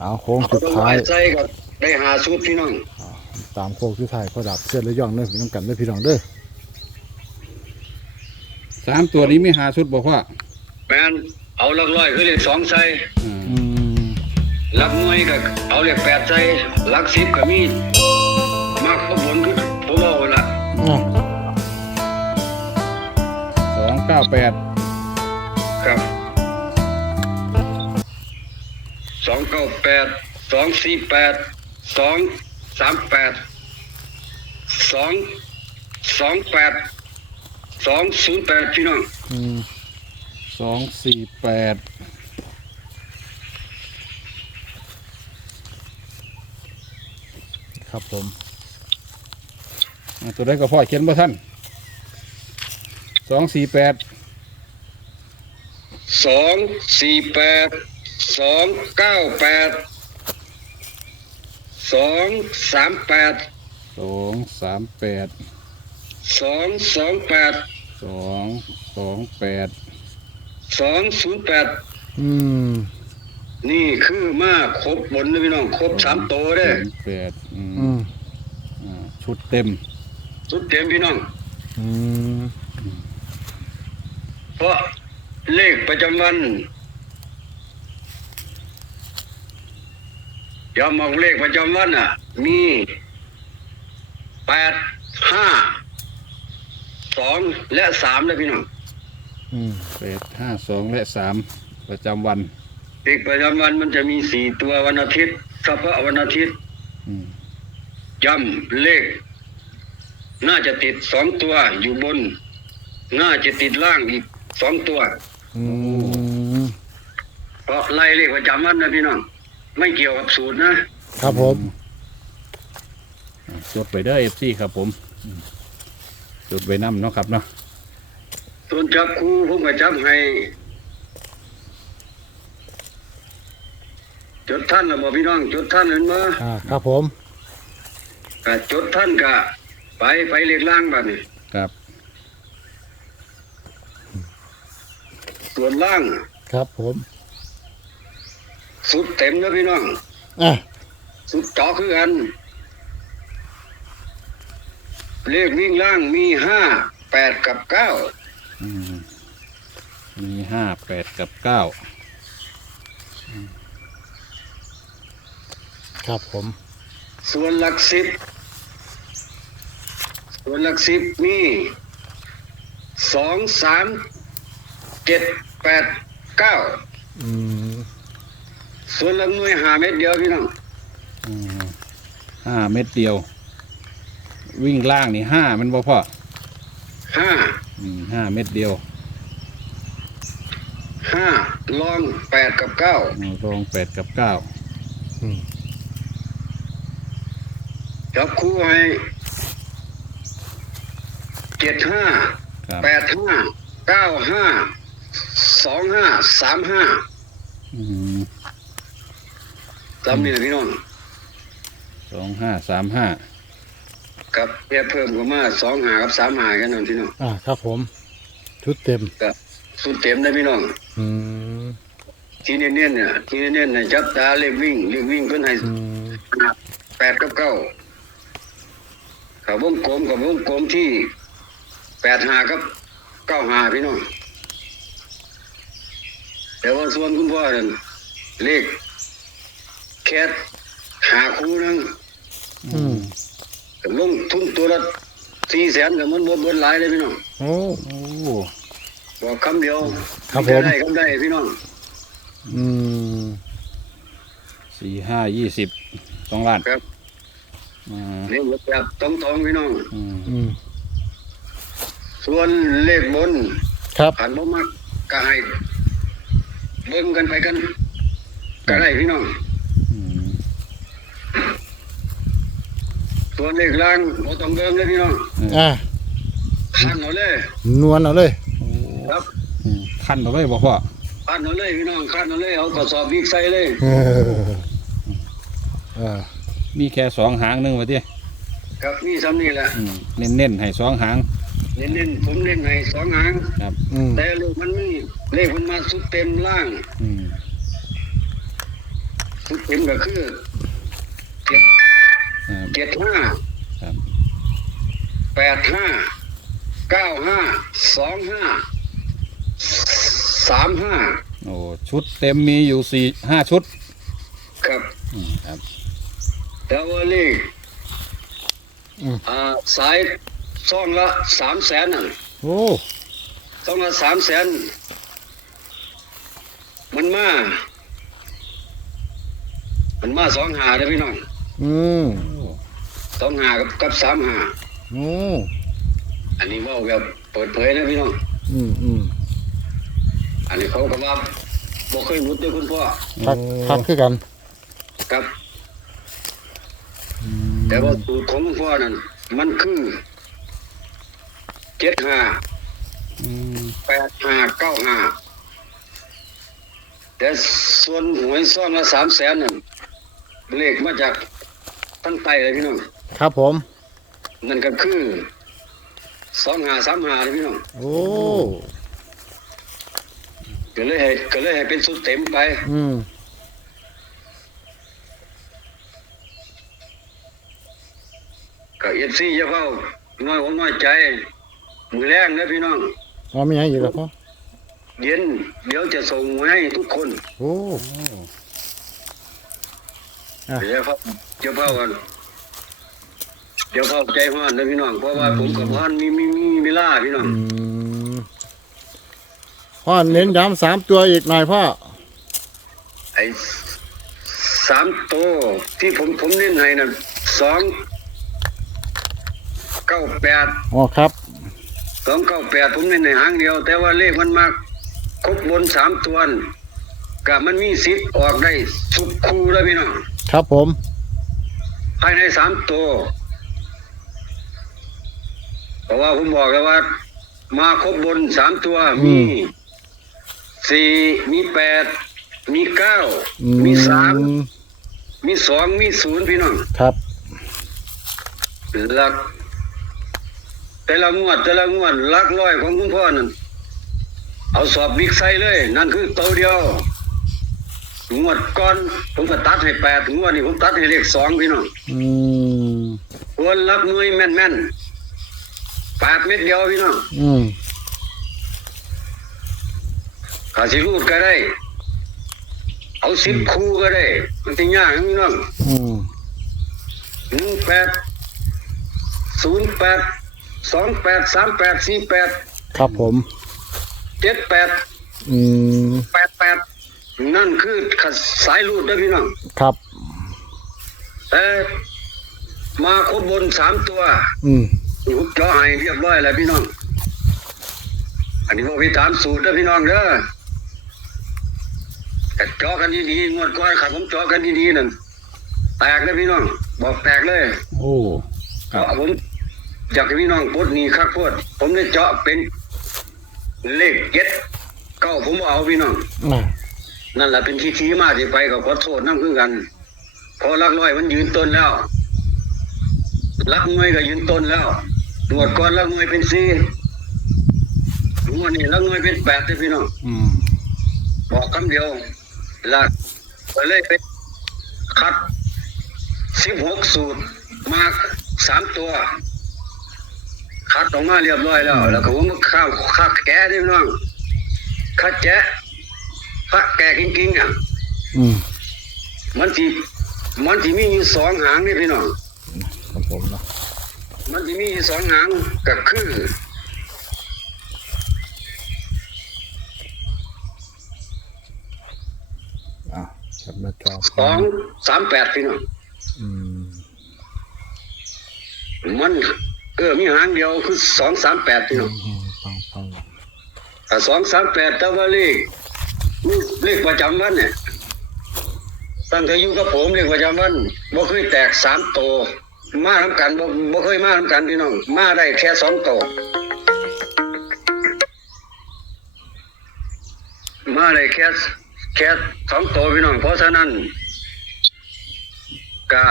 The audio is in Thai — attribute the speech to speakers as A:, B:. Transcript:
A: เอาโค้ง
B: เอา
A: สุด
B: ต้น
A: ท้า
B: ไม้
A: ย
B: ใส่กับได้หาชุดพี่น้อง
A: ตามโค้งสุดท้ายก็ดับเส้นระย่องเด้อพี่น้องกันเด้อพี่น้องเด้อ
C: สามตัวนี้ไม่หาชุดบ่พ่อ
B: แมนเอาหลักร้อยคือเลขสองใส่
C: อืม
A: อืม
B: หลักหน่วยก็เอาเลขแปดใส่หลักสิบก็มีมากข้อบนคือผมเอาละ
A: อะ
C: สองเก้าแปด
B: ครับ สองเก้าแปดสองสี่แปดสองสามแปดสองสองแปดสองศูนย์แปดพี่น้อง
A: อืม
C: สองสี่แปด
A: ครับผม
C: อ่าตัวได้ก็พ่อเขียนบ่ท่านสองสี่แปด
B: สองสี่แปด สองเก้าแปดสองสามแปด
C: สองสามแปด
B: สองสองแปด
C: สองสองแปด
B: สองศูนย์แปด
A: อืม
B: นี่คือมาครบบนนะพี่น้องครบสามโตวเด้อ
C: สามแปดอืม
A: อืม
C: อ่าชุดเต็ม
B: สุดเต็มพี่น้อง
A: อืม
B: เพราะเลขประจำวัน ยอมบอกเลขประจำวันอะ มีแปดห้าสองและสามนะพี่น้อง
A: อืม
C: แปดห้าสองและสามประจำวัน
B: เลขประจำวันมันจะมีสี่ตัววันอาทิตย์เฉพาะวันอาทิตย์
C: อืม
B: ย้ำเลข น่าจะติดสองตัวอยู่บน น่าจะติดล่างอีกสองตัว
A: อืม
B: เพราะไล่เลขประจำวันนะพี่น้อง ไม่เกี่ยวกับสูตรนะ
A: ครับผม
C: อ่าจดไปเด้อเอฟซีครับผมอืมจดไว้นำเนาะครับเนาะ
B: ส่วนจับคู่ผมก็จับให้ จดท่านนะบอกพี่น้อง จดท่านเห็นไหม
A: อ่า ครับผม
B: ก็จดท่านก็ไปไปเลขล่างแบบนี้
C: ครับ
B: ส่วนล่าง
A: ครับผม
B: สุดเต็มนะพี่น้อง
A: อะ
B: สุดเจอคือกัน เลขวิ่งล่างมีห้าแปดกับเก้า
C: อืมมีห้าแปดกับเก้า
A: ครับผม
B: ส่วนหลักสิบส่วนหลักสิบมีสองสามเจ็ดแปดเก้า
A: อืม
B: ส่วนหลักหน่วยหาเม็ดเดียวพี่น้อง
C: อืมห้าเม็ดเดียว วิ่งล่างนี่ห้ามันบ่พ่อ
B: ห้า
C: อืมห้าเม็ดเดียว
B: ห้าลองแปดกับเก้า
C: เอารองแปดกับเก้า
A: อืม
B: จับคู่ให้เจ็ดห้า
C: ครับ
B: แปดห้าเก้าห้าสองห้าสามห้า
C: อืม
B: จำนี่นะพี่น้อง
C: สองห้าสามห้า
B: กับเพียเพิ่มก็มาสองหากับสามหากันนั่นพี่น้อง
A: อ่าครับผม ชุดเต็ม
B: กับสุดเต็มได้พี่น้อง
A: อืม
B: ที่เน้นๆเนี่ยที่เน้นๆเนี่ยจับตาเลขวิ่งเลขวิ่งเพิ่นให้
A: อืม
B: แปดกับเก้ากับวงกลมกับวงกลมที่แปดหากับเก้าหาพี่น้องแต่ว่าส่วนคุณพ่อนั่นเลขแคทหาคู่หนึง
A: อืม
B: ก็ลงทุนตัวละสี่แสนกับมันบนบนหลายเลยพี่น้อง
A: โอ้
C: โอ้
B: บอกคำเดียว
A: ครับผม
B: ได้คำได้พี่น้อง
A: อืม
C: สี่ห้ายี่สิบสองล้าน
B: ครับ
C: อ่า
B: เลขแบบตรงๆพี่น้อง
C: อืม
A: อืม
B: ส่วนเลขบน
A: ครับ
B: ผ่านบ่มักก็ให้เบิ่งกันไปกันก็ได้พี่น้อง
C: อืม
B: ส่วนเลขล่างบ่ต้องเบิ่งเลยพี่น้อง
A: อะ
B: พันเอาเลย
A: นวลเอาเลย
C: โอ้
B: ครับ
C: อืมขั้นเอาไว้บ่พ่อ
B: พันเอาเลยพี่น้องพันเอาเลยเอากระสอบวิกใส่เลย
A: เอออ่า
C: มีแค่สองหางหนึงวะที่
B: ครับนี่ซ้ำนี่แหละ
C: เน้นเน้นๆให้สองหาง
B: เน้นๆผมเน้นให้สองหาง
C: ครับ
A: อืม
B: แต่เลขมันมีเลขมันมาสุดเต็มล่าง
C: อืม
B: สุดเต็มก็คือเจ็ด
C: อ่า
B: เจ็ดห้า
C: ครับ
B: แปดห้าเก้าห้าสองห้าสามห้า
C: โอ้ชุดเต็มมีอยู่สี่ห้าชุด
B: ครับ
C: อืมครับ
B: แต่ว่าเลข
A: อืม
B: อ่าสายซ่องละสามแสนน่ะ
A: โอ้
B: ซ่องละสามแสนมันมา มันมาสองหาเลยพี่น้อง
A: อืม
C: โอ้
B: สองหากับกับสามหา
A: โอ้
B: อันนี้เว่าแบบเปิดเผยนะพี่น้อง
A: อืมอืม
B: อันนี้เขาก็ว่าบ่เคยหลุดด้วยคุณพ่อ
A: คักคักคือกัน
B: ครับ
A: อืม
B: แต่ว่าสูตรของคุณพ่อนั่นมันคือเจ็ดห้า
C: อืม
B: แปดห้าเก้าห้าแต่ส่วนหวยซ่อนละสามแสนนั่นเลขมาจากทั้งไตเลยพี่น้อง
A: ครับผม
B: นั่นก็คือสองหาสามหาเลยพี่น้อง
A: โอ้
B: ก็เลยให้ก็เลยให้เป็นสุดเต็มไป
A: อืม
B: ก็เอฟซีจะเฝ้าน้อยอกน้อยใจ มือแรงนะพี่น้อง
A: อ๋อมีอะไรอีกแล้วพ่อ
B: เย็น เดี๋ยวจะส่งให้ทุกคน
A: โอ้
C: โอ้
A: อะ
B: เดี๋ยวเฝ้าเดี๋ยวเฝ้ากัน เดี๋ยวเฝ้าใจห้อนนะพี่น้องเพราะว่าผมกับห้อนมีมีมีเวลาพี่น้อง
A: อืมพ่อเน้นย้ำสามตัวอีกหน่อยพ่อ
B: ไอ้สามตัวที่ผมผมเน้นให้น่ะสองเก้าแปด
A: อ๋อครับ
B: สองเก้าแปดผมเน้นในหางเดียว แต่ว่าเลขมันมาครบบนสามตัวน่ะก็มันมีสิทธิ์ออกได้ทุกคู่แล้วพี่น้อง
A: ครับผม
B: ภายในสามตัว เพราะว่าผมบอกแล้วว่า มาครบบนสามตัวมีสี่มีแปดมีเก้า
A: อื
B: มีสาม
A: ม
B: มีสองมีศูนย์พี่น้อง
A: ครับ
B: หลัก แต่ละงวดแต่ละงวดหลักร้อยของคุณพ่อนั่นเอาสอบบิ๊กไซเลย นั่นคือตัวเดียว งวดก่อน ผมก็ตัดให้แปดงวดนี้ผมตัดให้เลขสองพี่น้อง
A: อืม
B: ควรรับมือแม่นแม่น ๆแปดเม็ดเดียวพี่น้อง
A: อืม
B: ขาสิรูดก็ได้ เอาสิบคู่ก็ได้ มันจะยากนะพี่น้อง
A: อืม
B: หนึ่งแปดศูนย์แปดสองแปดสามแปดสี่แปด
A: ครับผม
B: เจ็ดแปด
A: อืม
B: แปดแปดนั่นคือขัดสายรูดนะพี่น้อง
A: ครับ
B: แต่มาครบบนสามตัว
A: อืม
B: ผมเจาะให้เรียบร้อยแล้วพี่น้อง อันนี้พวกพี่ตามสูตรนะพี่น้องเด้อแต่เจาะกันดีๆงวดก้อนขัดผมเจาะกันดีๆนั่นแตกนะพี่น้อง บอกแตกเลย
C: โอ้ค
B: เพ
C: รับ
B: ราะผมอยากให้พี่น้องปลดหนี้คักโพดผมได้เจาะเป็นเลขเจ็ดเก้าผมบ่เอาพี่น้อง
A: อะ
B: นั่นแหละเป็นที่ทีมาที่ไปกับขอโทษนั่งคือกันเพอลักร้อยมันยืนต้นแล้วลักมวยก็ยืนต้นแล้ว งวดก่อนลักมวยเป็นสี่งวดนี้ลักมวยเป็นแปดเลยพี่น้อง
C: อืม
B: บอกคำเดียวลักก็เลยเป็นคัดสิบหกสูตรมาสามตัว คัดออกมาเรียบร้อยแล้ว แล้วก็ผมก็ข้าวคัดแกะด้วยพี่น้องคัดแกะคัดแกะจริงๆอะ
A: อืม
B: มันสิมันสิมีอยู่สองหางนี่พี่น้อง
A: ครับผมเนาะ
B: มันสิมีอยู่สองหางก็คือ
A: อะจับหน้าจอ
B: สองสามแปดพี่น้อง
A: อืม
B: มันเออมีหางเดียวคือสองสามแปดพี่น้อง
A: ฟังฟัง
B: ถ้าสองสามแปดแต่ว่าเลขเลขประจำวันเนี่ยตั้งแต่อยู่กับผมเลขประจำวันบ่เคยแตกสามโตว มาทำกันบ่บ่เคยมาทำกันพี่น้อง มาได้แค่สองตัวมาได้แค่แค่สองตัวพี่น้อง เพราะฉะนั้นกะ